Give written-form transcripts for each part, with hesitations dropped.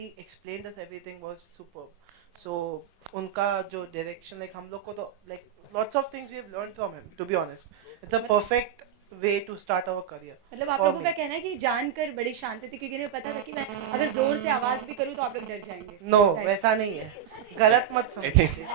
He explained us everything was superb. So उनका जो direction like हम लोग को तो like lots of things we have learned from him. To be honest, it's a perfect way to start our career. मतलब आप for लोगों me. का कहना है कि जानकर बड़ी शांति थी क्योंकि इन्हें पता था कि मैं अगर जोर से आवाज भी करूं तो आप लोग डर जाएंगे. No, Right. वैसा नहीं है. गलत मत I think समझिए.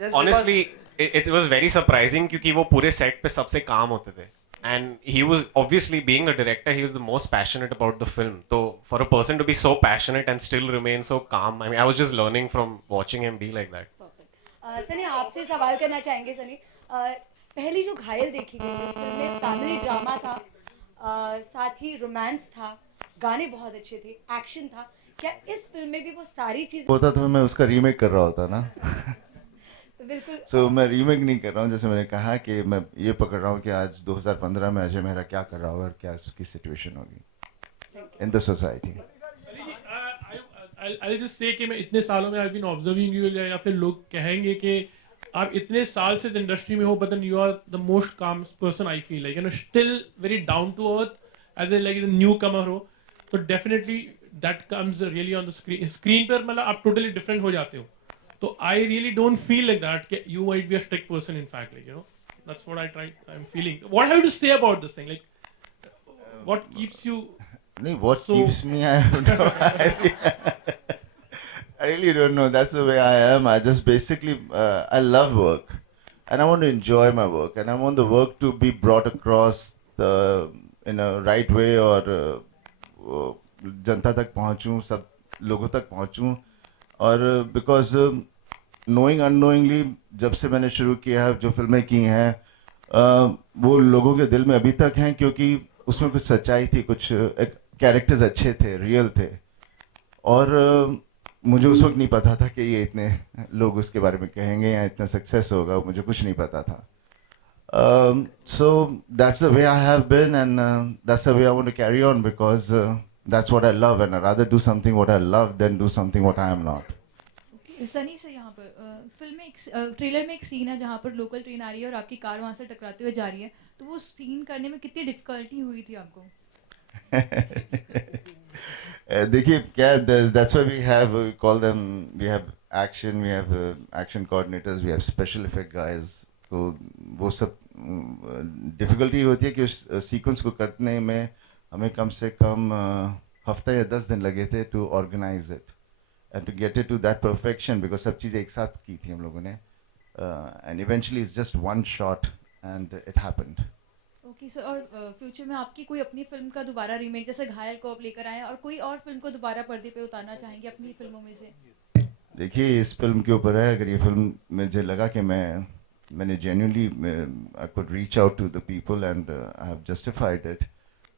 Just honestly it was very surprising क्योंकि वो पूरे set पे सबसे calm होते थे. And he was obviously being the director, he was the most passionate about the film. So for a person to be so passionate and still remain so calm, I mean, I was just learning from watching him be like that. Sunny आपसे सवाल करना चाहेंगे सनी. पहली जो घायल देखी गई उस फिल्म में फैमिली ड्रामा था, साथ ही रोमांस था, गाने बहुत अच्छे थे, एक्शन था. क्या इस फिल्म में भी वो सारी चीजें होता तो मैं उसका रीमेक कर रहा होता ना. तो बिल्कुल. So मैं रीमेक नहीं कर रहा हूँ. जैसे मैंने कहा कि मैं ये पकड़ रहा हूँ कि आज 2015 में अजय मेहरा क्या कर रहा होगा और क्या उसकी सिचुएशन होगी in the society. I'll just say कि मैं इतने सालों में I've been observing you या फिर लोग कहेंगे कि आप इतने साल से इंडस्ट्री में हो, but then you are the most calm person I feel like, you know, still very down to earth as a like a newcomer हो, तो definitely that comes really on the screen पर मतलब आप totally different हो जाते हो. तो I really don't feel like that कि you might be a strict person in fact, like, you know, that's what I'm feeling. What have you to say about this thing, like what keeps you? What so keeps me, I don't know. I really don't know. That's the way I am. I just basically, I love work. And I want to enjoy my work. And I want the work to be brought across in a right way और जनता तक पहुँचूँ, सब लोगों तक पहुँचूँ. और because knowing unknowingly जब से मैंने शुरू किया है, जो फिल्में की हैं, वो लोगों के दिल में अभी तक हैं क्योंकि उसमें कुछ सच्चाई थी, कुछ कैरेक्टर्स अच्छे थे, रियल थे. और मुझे उस वक्त नहीं पता था कि ये इतने लोग उसके बारे में कहेंगे या इतना सक्सेस होगा, मुझे कुछ नहीं पता था. So that's the way I have been and that's the way I want to carry on because that's what I love and I'd rather do something what I love than do something what I am not. Sunny से यहाँ पर film में एक trailer में एक scene है जहाँ पर लोकल ट्रेन आ रही है और आपकी कार वहाँ से टकराते हुए जा रही है, तो वो सीन करने में कितनी डिफिकल्टी हुई थी आपको? देखिए क्या, that's why we have call them, we have action coordinators, we have special effect guys. तो वो सब डिफिकल्टी होती है कि उस सीक्वेंस को करने में हमें कम से कम हफ्ता या 10 दिन लगे थे to organise it and to get it to that perfection because सब चीज़ें एक साथ की थी हम लोगों ने and eventually it's just one shot and it happened. Okay sir, और फ्यूचर में आपकी कोई अपनी फिल्म का दोबारा रीमेक जैसे घायल को आप लेकर आए और कोई और फिल्म को दोबारा पर्दे पे उतारना चाहेंगे अपनी फिल्मों में से? देखिए इस फिल्म के ऊपर है, अगर ये फिल्म मुझे लगा कि मैंने genuinely I could reach out to the people and I have justified it,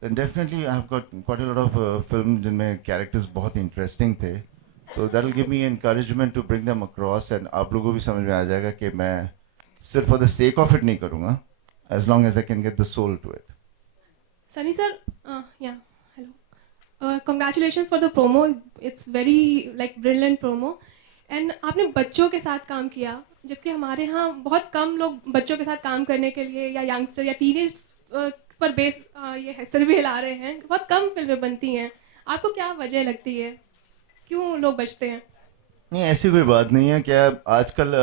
then definitely I have got quite a lot of film जिनमें characters बहुत interesting थे. So that will give me encouragement to bring them across and आप लोगों को भी समझ में आ जाएगा कि मैं सिर्फ for the sake of it नहीं करूँगा, as long as I can get the soul to it. Sunny sir, yeah, hello. Congratulations for the promo. It's very like brilliant promo. And आपने बच्चों के साथ काम किया, जबकि हमारे यहाँ बहुत कम लोग बच्चों के साथ काम करने के लिए या यंगस्टर या टीनेज पर बेस ये हैसर भी हिला रहे हैं. बहुत कम फिल्में बनती हैं. आपको क्या वजह लगती है, क्यों लोग बचते हैं? नहीं ऐसी कोई बात नहीं है. क्या आजकल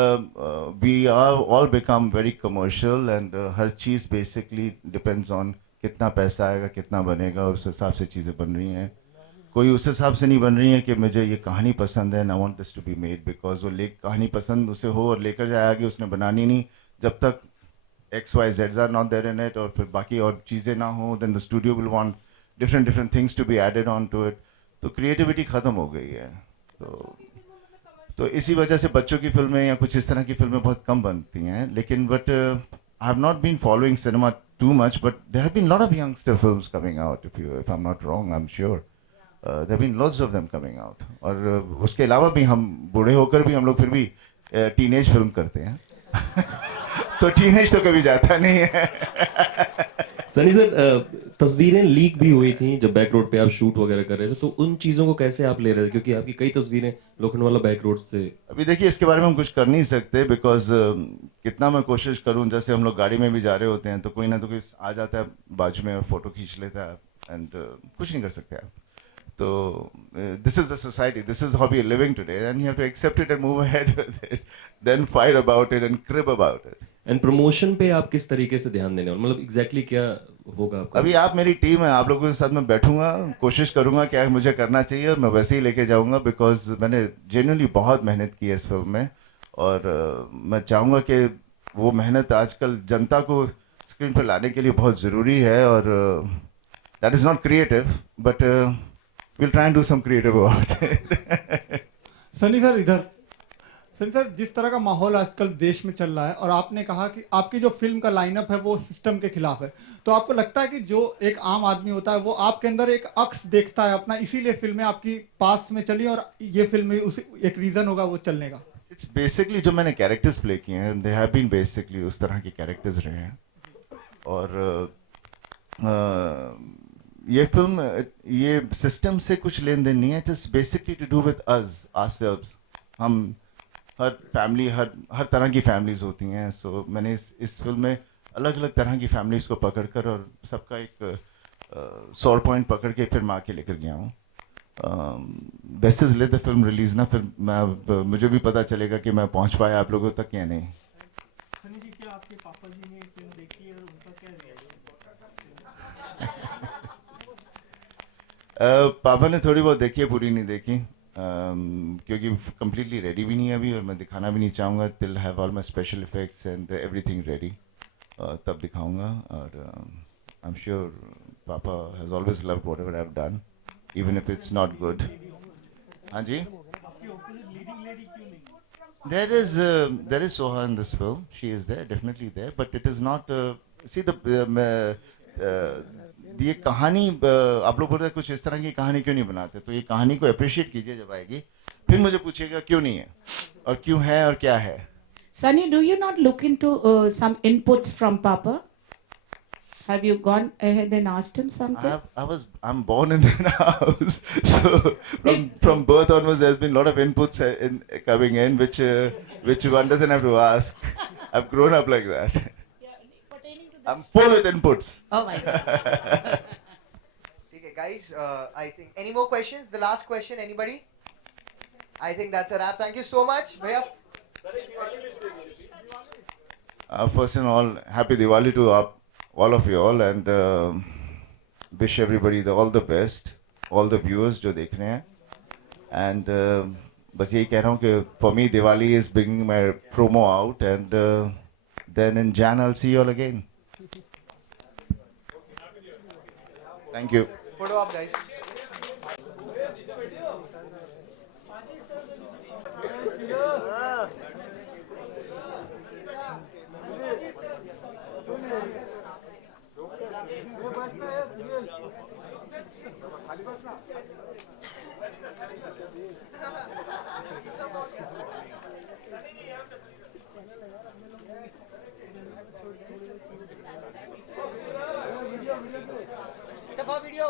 we are all become very commercial and हर चीज़ बेसिकली डिपेंड्स ऑन कितना पैसा आएगा, कितना बनेगा, उस हिसाब से चीज़ें बन रही हैं. कोई उस हिसाब से नहीं बन रही है कि मुझे ये कहानी पसंद है, I want this to be made, because वो कहानी पसंद उसे हो और लेकर जाए आगे, उसने बनानी नहीं. जब तक XYZ are not there in it और फिर बाकी और चीज़ें ना हो, then the studio will want different things to be added on to it. तो क्रिएटिविटी ख़त्म हो गई है. तो इसी वजह से बच्चों की फिल्में या कुछ इस तरह की फिल्में बहुत कम बनती हैं. लेकिन but I have not been following cinema too much, but there have been lot of youngster films coming out. If I am not wrong, I am sure there have been lots of them coming out. और उसके अलावा भी हम बूढ़े होकर भी हम लोग फिर भी टीनेज फिल्म करते हैं. तो टीनेज तो कभी जाता नहीं है. सनी सर, तस्वीरें लीक भी हुई थी जब बैक रोड पे आप शूट वगैरह कर रहे थे, तो उन चीज़ों को कैसे आप ले रहे थे, क्योंकि आपकी कई तस्वीरें लोखंडवाला बैक रोड से? अभी देखिए इसके बारे में हम कुछ कर नहीं सकते, बिकॉज कितना मैं कोशिश करूं, जैसे हम लोग गाड़ी में भी जा रहे होते हैं तो कोई ना तो कोई आ जाता है बाजू में और फोटो खींच लेता है, एंड कुछ नहीं कर सकते आप. तो this is the society, this is how we are living today, and you have to accept it and move ahead with it, then fight about it and crib about it. And promotion पे आप किस तरीके से ध्यान देने वाले, मतलब exactly क्या होगा आपका? अभी आप मेरी टीम है, आप लोगों के साथ मैं बैठूंगा, कोशिश करूंगा क्या मुझे करना चाहिए और मैं वैसे ही लेके जाऊंगा, बिकॉज मैंने जेन्युइनली बहुत मेहनत की है इस फिल्म में, और मैं चाहूंगा कि वो मेहनत आजकल जनता को स्क्रीन पर लाने के लिए बहुत ज़रूरी है, और that is not creative but will try and do some creative about it. Sunny sir इधर, सनी सर जिस तरह का माहौल आजकल देश में चल रहा है, और आपने कहा कि आपकी जो फिल्म का लाइनअप है वो सिस्टम के खिलाफ है, तो आपको लगता है कि जो एक आम आदमी होता है वो आपके अंदर एक अक्स देखता है अपना, इसीलिए फिल्में आपकी पास में चली और ये फिल्म उस एक रीजन होगा वो चलने का? इट्स बेसिकली जो मैंने कैरेक्टर्स प्ले किए हैं, दे हैव बीन बेसिकली उस तरह के कैरेक्टर्स रहे हैं, और ये फिल्म ये सिस्टम से कुछ लेन देन नहीं है, it's basically to do with us ourselves. हम हर फैमिली हर तरह की फैमिलीज होती हैं, सो मैंने इस फिल्म में अलग अलग तरह की फैमिलीज को पकड़कर और सबका एक सोर पॉइंट पकड़ के फिर माँ के लेकर गया हूँ। Best is let the film release ना, फिर मैं मुझे भी पता चलेगा कि मैं पहुँच पाया आप लोगों तक या नहीं। सनी जी, क्या आपके पापा जी ने फिल्म देखी और उनका क्या रिएक्शन? पापा ने थोड़ी बहुत देखी है, पूरी नहीं देखी, क्योंकि कंप्लीटली रेडी भी नहीं है अभी, और मैं दिखाना भी नहीं चाहूँगा till have all my special effects and everything ready, तब दिखाऊंगा। और आई एम श्योर पापा has always loved whatever I have done, even if it's not good. हाँ जी, there is Soha in this film, she is there, definitely there, but it is not see ये कहानी आप लोग बोलते हैं कुछ इस तरह की कहानी क्यों नहीं बनाते, तो ये कहानी को अप्रिशिएट कीजिए जब आएगी, फिर मुझे पूछिएगा क्यों नहीं है और क्यों है और क्या है। Sunny, do you not look into some inputs from Papa? Have you gone ahead and asked him something? I'm born in that house, so from birth onwards, there's been a lot of inputs coming in, which one doesn't have to ask. I've grown up like that. I'm full with inputs. Oh my God. Okay, guys, I think any more questions? The last question, anybody? I think that's a wrap. Thank you so much, Bhaiya. First and all, happy Diwali to all of you all, and wish everybody all the best, all the viewers जो देख रहे हैं, and बस यही कह रहा हूँ कि for me Diwali is bringing my promo out, and then in Jan I'll see you all again. Thank you. Photo up, guys. Video.